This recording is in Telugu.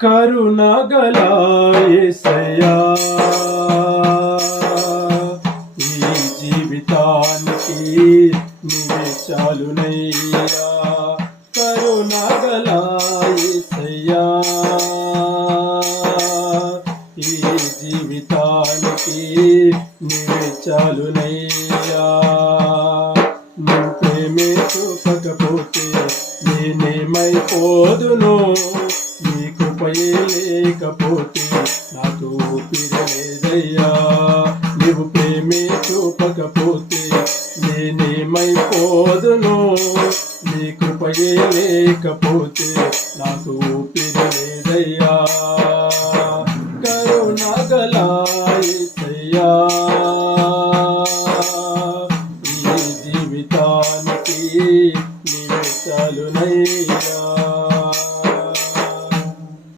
కరుణగల యేసయ్యా ఈ జీవితానికి నీవే చాలునయ్యా. కరుణగల యేసయ్యా ఈ జీవితానికి నీవే చాలునయ్యా. నువ్వు ప్రేమే చూపకపోతే నేనేమైపోదును, నీ కృపయే లేకపోతే నాతో ఊపిరిలేదయ్యా. నీవు ప్రేమే చూపకపోతే నేనేమైపోదును, నీ కృపయే లేకపోతే నాతో ఊపిరిలేదయ్యా.